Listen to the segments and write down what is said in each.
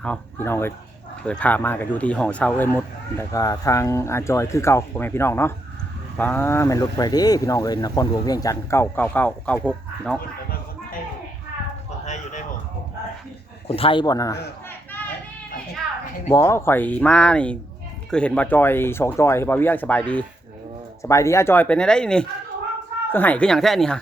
เอาพี่น้องเอ้ยเปิดภาพมาก็อยู่ที่ห้องเช่าเอ้ยมุดแล้วก็ทางอาจอยคือเก่าพ่อแม่พี่น้องเนาะป้าแม่นรถไปเด้พี่น้องเอ้ยนครหลวงเวียงจันทน์99996พี่น้องคนไทยอยู่ในห้องคนไทยบ่นั่นน่ะบ่ข่อยมานี่คือเห็นบ่จอยสองจอยบ่เวียงสบายดีสบายดีอาจอยเป็นได้นี่คือให้คือหยังแท้นี่ฮะ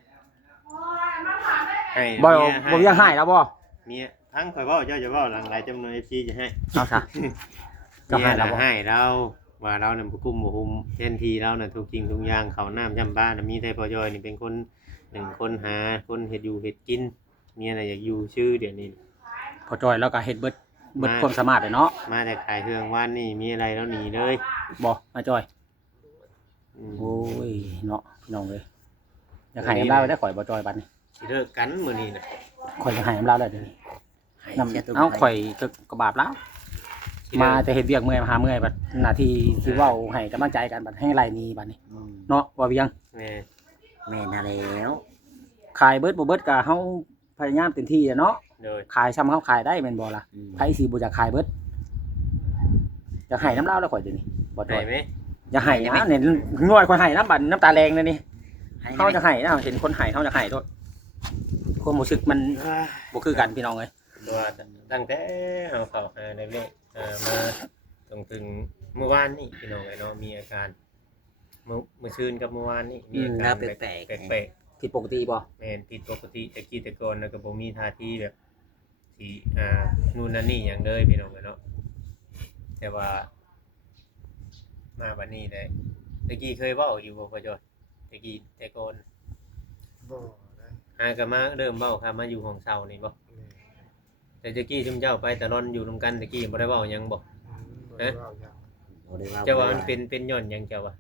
บ่เวียงให้แล้วบ่เมียทั้งข่อยเว้าเจ้าจะเว้าหลังหลายจำนวน FC จะให้เอาซะก็ให้เราให้เราว่าเราเนี่ยบ่กุมบ่หุมแทนที่เราน่ะทุกสิ่งทุกอย่างข้าวน้ำจำบ้านมีแต่พ่อยอยนี่เป็นคนหนึ่งคนหาคนเฮ็ดอยู่เฮ็ดกินเมียน่ะอยากอยู่ชื่อเดี๋ยวนี้พอจอยแล้วก็เฮ็ดเบิดความสามารถเลยเนาะมาแต่ขายเครื่องว่านนี่มีอะไรแล้วหนีเลยบ่มาจอยโอ้ยเนาะพี่น้องเอ้ยอยากให้น้ำลายได้ข่อยบ่จอยบัดนี้สิเลิกกันมื้อนี้น่ะข่อยจะให้น้ำลายได้เดี๋ยวนี้เอ้าข่อยก็บาปแล้วมาแต่เฮ็ดเวียกเมื่อยมาหาเมื่อยบัดหน้าที่สิเว้าให้กำลังใจกันบัดให้ไล่นี้บัดนี้เนาะว่าเวียงแม่น่ะแล้วขายเบิดบ่เบิดก็เฮาพยายามเต็มที่อะเนาะขายซ้ำเฮาขายได้แม่นบ่ล่ะไผสิบ่อยากขายเบิดอยากให้น้ำลายแล้วข่อยเดี๋ยวนี้บ่จอยอยากให้นะเนี่ยง่อยข่อยให้น้ำบัดน้ำตาแรงเลยนี่เฮาจะให้นะเห็นคนให้เฮาจะให้โดดความรู้สึกมันบ่คือกันพี่น้องเอ้ยว่าตั้งแต่เอาเข้าหาในเลขมาถึงเมื่อวานนี่พี่น้องไอ้เนาะมีอาการเมื่อคืนกับเมื่อวานนี่มีอาการแปลกผิดปกติบ่แม่นผิดปกติแต่กี้แต่ก่อนแล้วก็บ่มีท่าทีแบบสินู่นนั่นนี่หยังเลยพี่น้องเนาะแต่ว่ามาบัดนี้ได้ตะกี้เคยเว้าอยู่บ่พ่อจอยตะกี้แต่ก่อนบ่ได้ก็มาเริ่มเว้าครับมาอยู่ห้องเช่านี่บ่แต่ตะกี้ซุมเจ้าไปตะลอนอยู่นำกันตะกี้บ่ได้เว้าหยังบ่ฮะเจ้าว่ามันเป็นย้อนหยังเจ้าว่า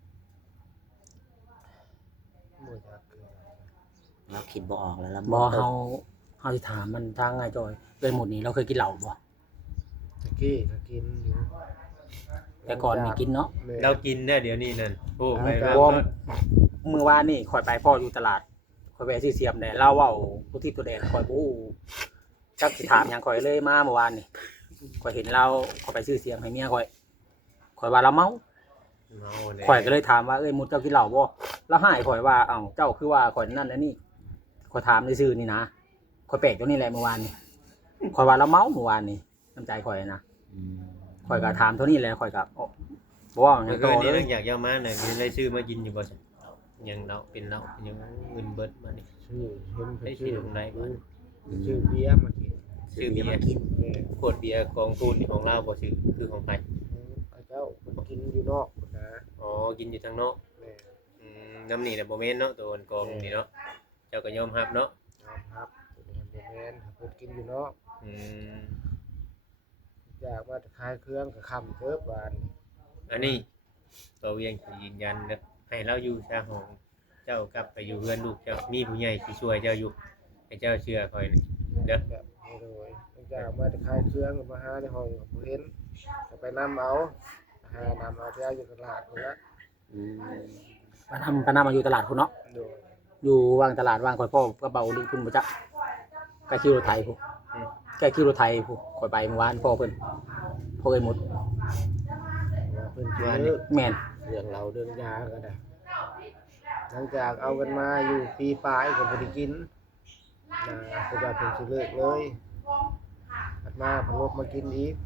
เราคิดบ่ออกแล้วบ่เฮาสิถามมันทางไงจอยเลยหมดนี้เราเคยกินเหล้าบ่ตะกี้ก็กินอยู่แต่ก่อนมีกินเนาะเรากินเด้อเดี๋ยวนี้นั่นโอ้ไปว่ามื้อวานนี่ข่อยไปพ่ออยู่ตลาดข่อยแวะซื้อเสียมแน่เราเว้าผู้ที่ตัวแดงข่อยบ่ฮู้จักสิถามหยังข่อยเลยมาเมื่อวานนี่ข่อยเห็นเราข่อยไปซื้อเสียมให้เมียข่อยว่าเราเมาข่อยก็เลยถามว่าเอ้ยมุดเจ้ากินเหล้าบ่แล้วให้ข่อยว่าเอ้าเจ้าคือว่าข่อยนั่นแล้วนี่ข่อยถามซื่อๆนี่นะข่อยแปลกตัวนี้แหละเมื่อวานนี่ข่อยว่าเราเมาเมื่อวานนี่น้ำใจข่อยนะข่อยก็ถามเท่านี้แหละข่อยก็บ่ว่าหยังต่อเลยอยากยามาน่ะมีได้ชื่อมากินอยู่บ่ซั่นยังเนาเป็นเนายังเงินเบิดมานี่ชื่อเห็นได้ชื่อตรงไหนบ่ชื่อเบียร์มากินชื่อเบียร์กินขวดเบียร์กองทุนของเราบ่ชื่อคือของไผเจ้ากินอยู่นอกนะอ๋อกินอยู่ทางนอกน้ำนี่น่ะบ่แม่นเนาะตัวกองนี่เนาะเจ้าก็ยอมรับเนาะยอมรับบ่แม่นเพิ่นกินอยู่นอกอยากมาขายเครื่องก็ค้ำเทิบบานอันนี้ตัวเวียงสิยืนยันเด้อให้เราอยู่ซะห้องเจ้ากลับไปอยู่เฮือนลูกเจ้ามีผู้ใหญ่สิช่วยเจ้าอยู่ให้เจ้าเชื่อค่อยเด้อโดยอยากมาขายเครื่องมาหาในห้องบ่เห็นก็ไปนำเอาหานำเอาเจ้าอยู่ตลาดพุ่นละปานำมาอยู่ตลาดพุ่นเนาะอยู่วางตลาดวางข่อยพ่อกระเป๋าลิพุ่นบ่จักใกล้คิวรถไถพุ่นใกล้คิวรถไถพุ่นข่อยไปเมื่อวานพ่อเพิ่นพ่อเอ้ยหมดเพิ่นชื่อแม่นเรื่องเราเรื่องยาก็ได้หลังจากเอากันมาอยู่ปีปลายก็บ่ได้กินคือว่าเพิ่นสิเลิกเลยถัดมาพลบมากินอีก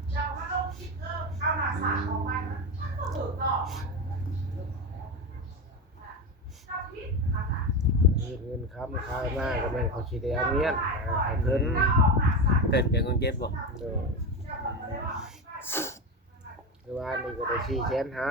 เงินค้ำคายมากก็แม่นเขาสิได้เอาเมียนให้เพิ่นเป็นคนเก็บบ่คือว่านี่ก็ได้4แสนหา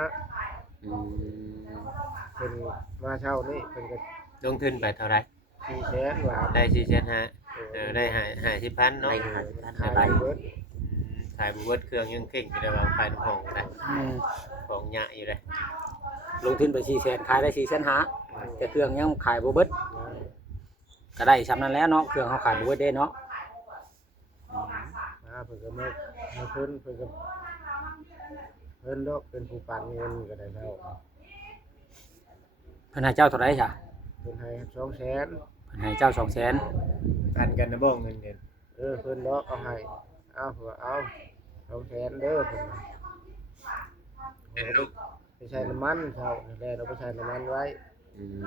เพิ่นมาเช่านี่เพิ่นก็ลงทุนไปเท่าไหร่ 4แสนว่าได้4แสนหาได้50,000เนาะขายเบิดขายบ่เบิดเครื่องยังเก่งอยู่ได้ว่าขายของได้ของยะอยู่เลยลงทุนไป400,000ขายได้400,000หาแต่เครื่องยังขายบ่เบิดก็ได้ซ้ำนั้นแล้วเนาะเครื่องเฮาขายบ่เบิดเด้เนาะเพิ่นก็มาเพิ่นก็เพิ่นดอกเป็นผู้ปันเงินก็ได้แล้วเพิ่นให้เจ้าเท่าไหร่จ้ะเพิ่นให้200,000 เพิ่นให้เจ้า200,000 ปันกันนะบ่เงินเดือนเพิ่นดอกเอาให้เอาเผื่อเอา200,000เด้อเพิ่นว่าไปใช้น้ำมันเขาแล้วเราไปใช้น้ำมันไว้อืม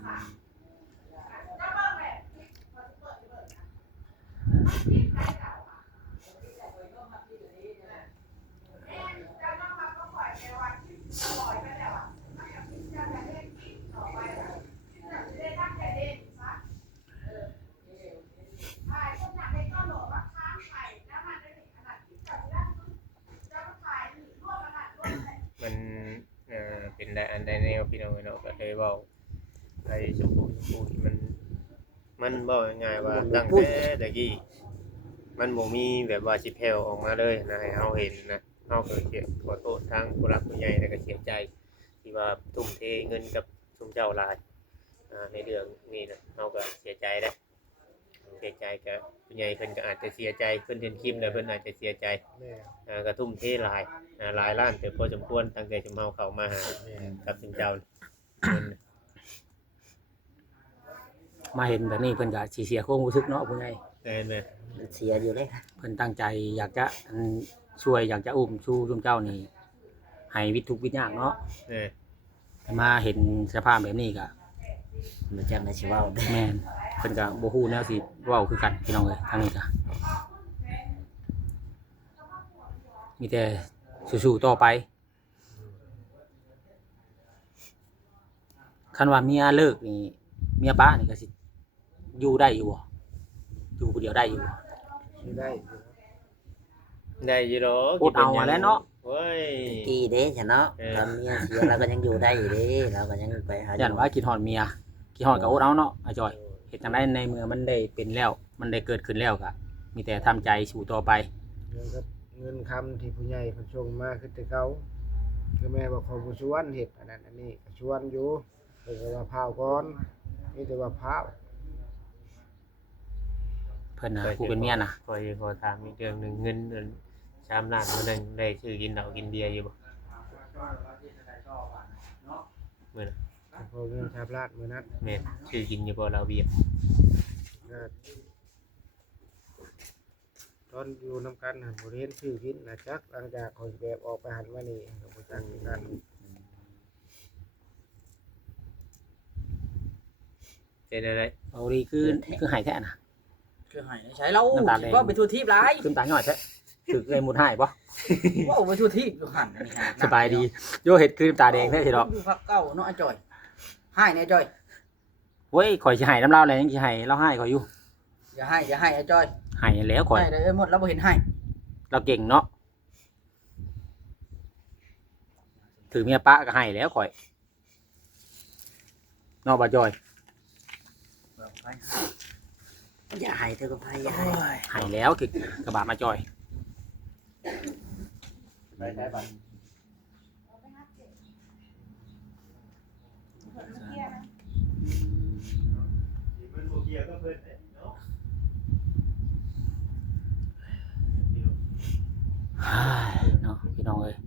มันเป็นได้อันใดแนวพี่น้องเนาะก็เลยเว้าไปชมพูมันเว้าง่ายๆว่าตั้งแต่ตะกี้มันบ่มีแบบว่าสิแผ่วออกมาเลยนะให้เฮาเห็นนะเฮาก็เสียขอโทษทางผู้หลักผู้ใหญ่แล้วก็เสียใจที่ว่าทุ่มเทเงินกับชุมเจ้าหลายในเรื่องนี้นะเฮาก็เสียใจนะเสียใจกับผู้ใหญ่เพิ่นก็อาจจะเสียใจเพิ่นเห็นคลิปแล้วเพิ่นอาจจะเสียใจแม่ก็ทุ่มเทหลายหลายล้านเติบพอสมควรตั้งแต่ชุมเฮาเข้ามาหาแม่กับชุมเจ้ามาเห็นแบบนี้เพิ่นก็สิเสียความรู้สึกเนาะผู้ใหญ่เห็นไหมเสียอยู่เลยเพิ่นตั้งใจอยากจะช่วยอยากจะอุ้มชูชุมเจ้านี่ให้วิตทุกข์วิตยากเนาะเนี่ยแต่มาเห็นสภาพแบบนี้ก็มันจังได๋สิเว้าได้แม่นเพิ่นก็บ่ฮู้แนวสิเว้าคือกันพี่น้องเอ้ยทางนี้ก็มีแต่สู้ๆต่อไปคันว่าเมียเลิกนี่เมียป้านี่ก็สิอยู่ได้อยู่บ่อยู่ผู้เดียวได้อยู่บ่สิได้อยู่นะได้อยี่หรออดเอามาแล้วเนาะโอ้ยกี้เด้ฉันเนาะเออตอนเมียเสียเราก็ยังอยู่ได้อยู่เด้เราก็ยังไปหาย่านว่าคิดฮอดเมียคิดฮอดก็อดเอาเนาะอาจอยเฮ็ดจังไดในเมื่อมันได้เป็นแล้ว มันได้เกิดขึ้นแล้วก็มีแต่ทำใจสู้ต่อไปเงินคำที่ผู้ใหญ่เพิ่นส่งมาคือแต่เก่าคือแม่บอกขอผู้ชวนเฮ็ดอันนั้นอันนี้ก็ชวนอยู่เพิ่นก็ว่าพาวก่อนมีแต่ว่าพาวเพิ่นน่ะผู้เป็นเมียน่ะขอถามอีกเรื่องหนึงเงินเดือน3 ล้านมื้อนึงได้ซื้อกินเหล้ากินเบียร์อยู่บ่มื้อน่ะพอเงินชาบลาดมื้อนั้นแม่นซื้อกินอยู่บ่เหล้าเบียร์ก็ตอนอยู่นำกันหันบ่ได้เห็นชื่อกินนะจักหลังจากเขาสิแบบออกไปหันมานี่ก็บ่จักคือกันเป็นอะไรเอาดีคือหายแท้น่ะคือให้ใช้เราน้ำตาแดงว่าไปทั่วทิพย์หลายขึ้นตาหน่อยแท้ถึกเลยหมุดหายบ่ว่าไปทั่วทิพย์อยู่หันนี่ฮะสบายดีโยเฮ็ดคือน้ำตาแดงแท้สิดอกอยู่พักเก่าเนาะอาจอยให้ในจอยเว้ยข่อยสิให้น้ำเล่าแล้วยังสิให้เราให้ข่อยอยู่อย่าให้อาจอยให้แล้วข่อยให้ได้หมดแล้วบ่เห็นให้เราเก่งเนาะถือเมียปะก็ให้แล้วข่อยเนาะบ่จอยอย่าให้เธอก็ไปอย่าโอ้ให้ยให้แล้วคือกระบะมาจอยไปใช้บัตร มันบ่เกี่ยวกับเพิ่นเนาะเนาะพี่น้องเอ้ย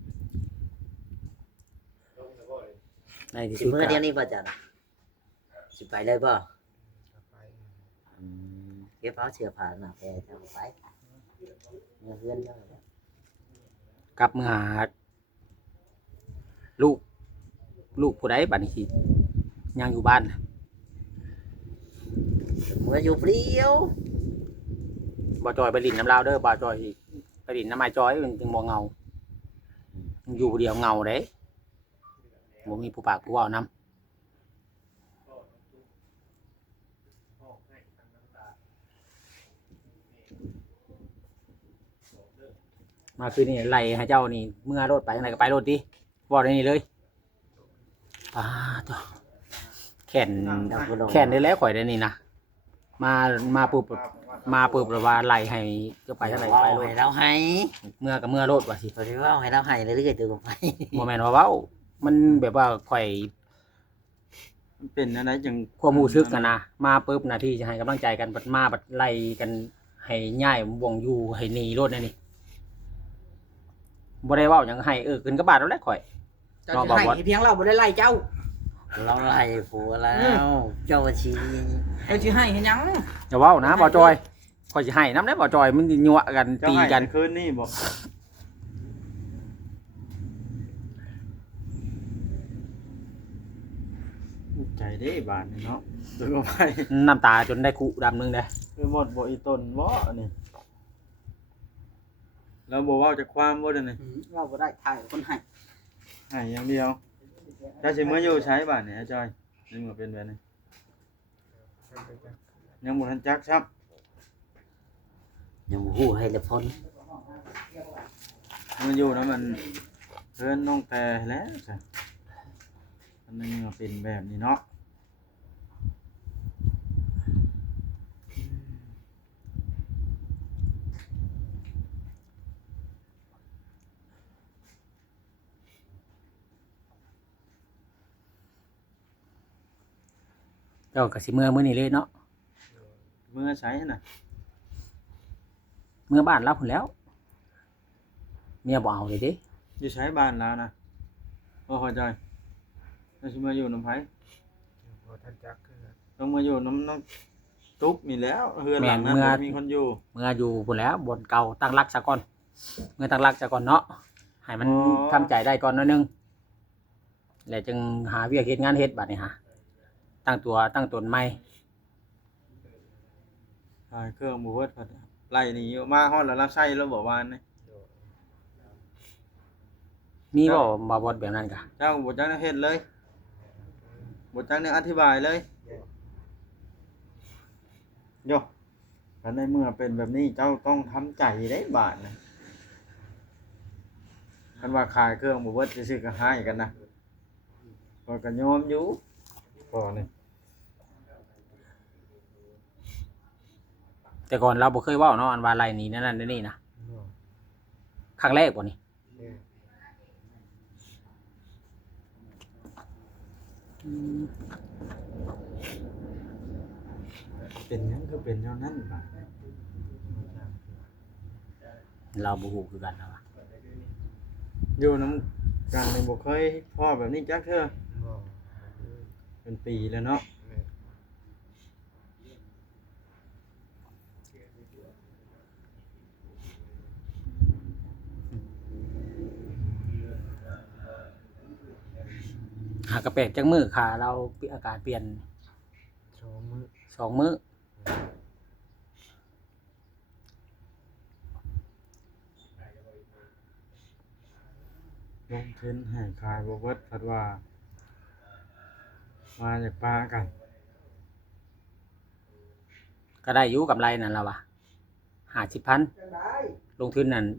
ในที่สิสุดมื้อก็เดียวนี้บ่จ้ะน่ะสิไปเลยบ่ก็ไปเก็บเอาเสื้อผ้าหน้าแพรเจ้าไปเงินเดือนเจ้าเนี่ยกลับมาหาลูกผู้ใดบัดนี้สิยังอยู่บ้านน่ะเมื่ออยู่เปรี้ยวบ่จอยไปลินน้ำลาวเด้อบ่จอยไปลินน้ำไม้จอยมันจึงบ่เงาอยู่ผู้เดียวเงาเด้บ่มีผู้ปากผู้เว้านำมาคืนนี้ไล่ให้เจ้านี่เมื่อรถไปทางไหนก็ไปรถดิบ่ได้นี่เลยป้าตัวแขนดาวกุดงแขนได้แล้วข่อยได้นี่นะมาปุ๊บแล้วว่าไล่ให้จะไปทางไหนก็ไปรถให้เราให้เมื่อกับเมื่อรถว่าสิเขาสิเว้าให้เราให้เรื่อยๆเจ้าก็ไปบ่แม่นว่าเว้ามันแบบว่าข่อยเป็นอะไรจังความรู้สึกกันนะมาปุ๊บนาทีจะให้กำลังใจกันบัดมาบัดไล่กันให้ย้ายวงอยู่ให้หนีรถนั่นนี่บ่ได้เว้าหยังให้ขึ้นกระบะแล้วแหละข่อยเจ้าสิให้เพียงเราบ่ได้ไล่เจ้าเราไล่ผัวแล้วเจ้าว่าชีเจ้าสิให้เฮ็ดหยังอย่าเว้านะบ่จอยข่อยสิให้น้ำได้บ่จอยมันสิยั่วกันเจ้าตีให้กันคืนนี่บ่ใจเด้บาดนี่เนาะดูก็ไปน้ำตาจนได้คุดำนึงเด้คือหมดบ่อีต้นบ่นี่เราบ่เว้าจากความบ่เด้อนี่เราบ่ได้ถ่ายคนให้ให้อย่างเดียวถ้าสิมื้ออยู่ใช้บาดนี่จอยนี่มันเป็นแบบนี้ยังบ่ทันจักซับยังบ่ฮู้ให้ละพ้นมันอยู่นะมันเพื่อนน้องแต่แล้วจ้ะอันนี้มันเป็นแบบนี้เนาะเจ้าก็สิเมื่อมื้อนี้เลยเนาะเมื่อใช้น่ะเมื่อบ้านเราพุ่นแล้วเมียบ่เอาเลยเด้อยู่ใช้บ้านแล้วนะโอ้เข้าใจแล้วสิมาอยู่น้ำไผบ่ทันจักคือกันต้องมาอยู่น้ำน้องตุ๊กนี่แล้วเฮือนหลังนั้นบ่มีคนอยู่เมื่ออยู่พุ่นแล้วบนเก่าตั้งรักซะก่อนเมื่อตั้งรักซะก่อนเนาะให้มันทำใจได้ก่อนหน่อยนึงแล้วจึงหาเวียกเฮ็ดงานเฮ็ดบัดนี้ฮะตั้งตัวตั้งตนใหม่ขายเครื่องบ่เบิดพัดไล่หนี่มาฮอดแล้วรับใช้แล้วบ่วานนี่มีบ่บ่บดแบบนั้นกะเจ้าบ่จักแนวเฮ็ดเลยบ่จักแนวอธิบายเลยโยคันในเมื่อเป็นแบบนี้เจ้าต้องทำใจได้บาดนะคันว่าขายเครื่องบ่เบิดซื่อๆก็หายกันนะก็ยอมอยู่พอนี่แต่ก่อนเราบ่เคยเว้าเนาะอันว่าไรนี้นั่นนี่นะครั้งแรกบ่นี่เป็นหยังคือเป็นแนวนั้นบาดเราบ่ฮู้คือกันนะว่าอยู่น้ำกันนี่บ่เคยพ่อแบบนี้จักเทื่อบ่เป็นปีแล้วเนาะหากระแปลกจังมื้อค่ะเราอากาศเปลี่ยนสองมื้อ 2 มื้อลงทุนให้ขายบ่เบิดพัดว่ามาจากปลากันก็ได้อยู่กำไรนั่นล่ะว่ะ50,000ลงทุนนั่น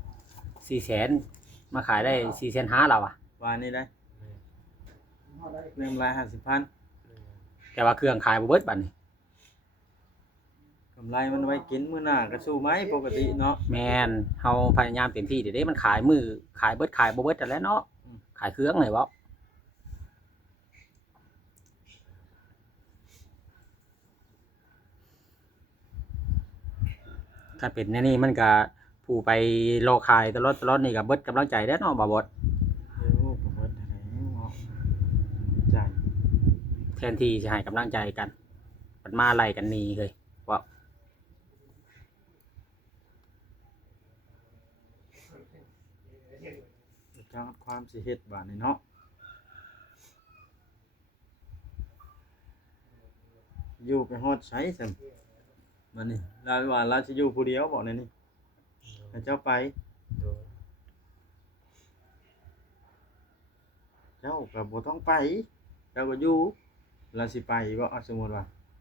400,000มาขายได้4,500,000แล้วว่ะวานนี้ได้เรื่องราย50,000 แต่ว่าเครื่องขายบ่เบิดบัดนี้กำไรมันไว้กินมื้อหน้าก็สู้ไหมปกติเนาะแม่นเฮาพยายามเต็มที่เดี๋ยวนี้มันขายมือขายเบิดขายบ่เบิดนั่นแหละเนาะขายเครื่องเลยเว้าถ้าเป็นแนวนี้มันก็ผู้ไปรอขายตลอดนี่ก็เบิดกำลังใจแล้วเนาะบ่บดเดี๋ยวก็เบิดให้เนาะใจแทนที่จะให้กำลังใจกันมันมาไล่กันหนีเลยว่าจังความสิเฮ็ดบาดนี้เนาะอยู่ไปฮอดไสซั่นมานี่เราว่าเราสิอยู่ผู้เดียวบ่ในนี่ให้เจ้าไปโดยเจ้าก็บ่ต้องไป เจ้าก็อยู่เราสิไปบ่เอาสมมุติว่า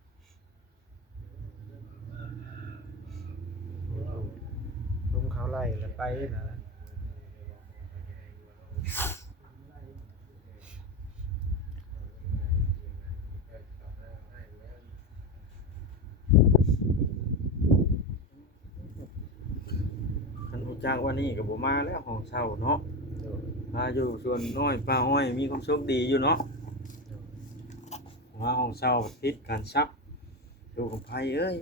ลุมเขาไล่แล้วไปนะคันฮู้จักว่านี่ก็บ่มาแล้วห้องเช่าเนาะโดยมาอยู่ส่วนน้อยป้าอ้อยมีความสุขดีอยู่เนาะว่าห้องเช่าติดกันซับอยู่กับไผเอ้ย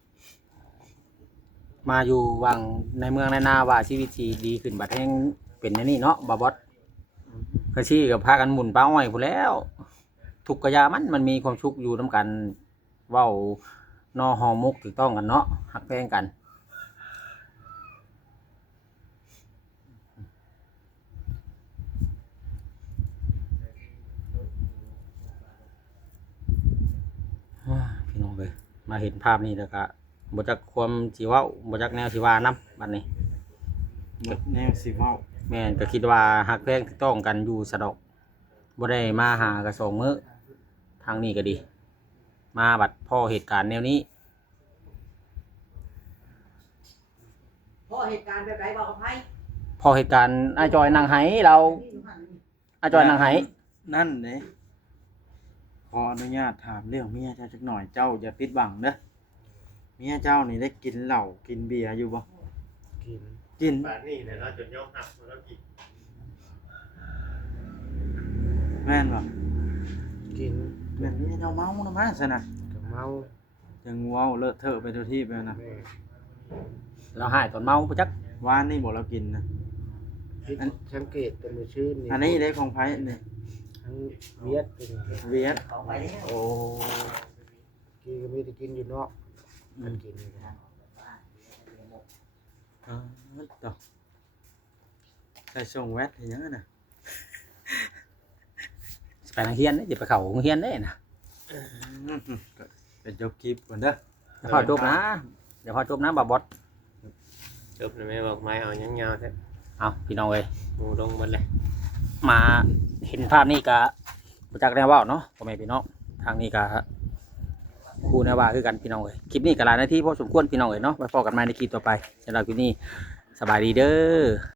มาอยู่วังในเมืองในนาว่าชีวิตที่ดีขึ้นบัดแห่งเป็นอันนี้เนาะบ่บดก็ชี้กับพากันหมุนป้าอ้อยพู้นแล้ว ทุกข์กะยามันมีความสุขอยู่นํกันเว้านอหอมมุกถูกต้องกันเนาะฮักแพงกันพี่น้องเลยมาเห็นภาพนี้แล้วก็บ่จักความสิเว้าบ่จักแนวสิว่านํบัดนี้หมดแนวสิเว้าแม่นก็คิดว่าฮักแพงถูกต้องกันอยู่สะดอกบ่ได้มาหากระสองมื้อทางนี้ก็ดี มาบัดพ่อเหตุการณ์แนวนี้เพราะเหตุการณ์แบบไรบอกกับไผพอเหตุการณ์อาจอยนางไหเราอาจอยนางไหนั่นเด้ขออนุญาตถามเรื่องเมียเจ้าจักหน่อยเจ้าอย่าปิดบังเด้อเมียเจ้านี่ได้กินเหล้ากินเบียร์อยู่บ่กินกินป่านนี้เนี่ยเราจนยอมหักแล้วกินแม่นบ่กินแม่นเมียเจ้าเมานะมาซะนะกับเมาจังเว้าเลอะเทอะไปทุกที่ไปนะแม่เราหายตอนเมาปะจักวานนี่บ่เรากินนะพิษสังเกตแต่มือชื่นนี่อันนี้ได้ของไผนี่ทั้งเวียดเป็นเวียดเอาไปแล้วโอ้กินก็มีแต่กินอยู่นอกมันกินอยู่นะต่อใส่ส่งแวดให้ยังน่ะไปทางเฮียนนี่จะไปเขาโรงเฮียนได้นะก็เป็นจบคลิปก่อนเด้อเดี๋ยวพอจบนะเดี๋ยวพอจบนะบ่าวบอสจบแล้วแม่บอกไม้เอายังยาวแท้เอาพี่น้องเอ้ยหมูลงหมดเลยมาเห็นภาพนี้ก็บ่จักแนวเว้าเนาะพ่อแม่พี่น้องทางนี้ก็ครูแนวว่าคือกันพี่น้องเอ้ยคลิปนี้ก็หลายนาทีพอสมควรพี่น้องเอ้ยเนาะไว้พอกันใหม่ในคลิปต่อไปสำหรับคลิปนี้สบายดีเด้อ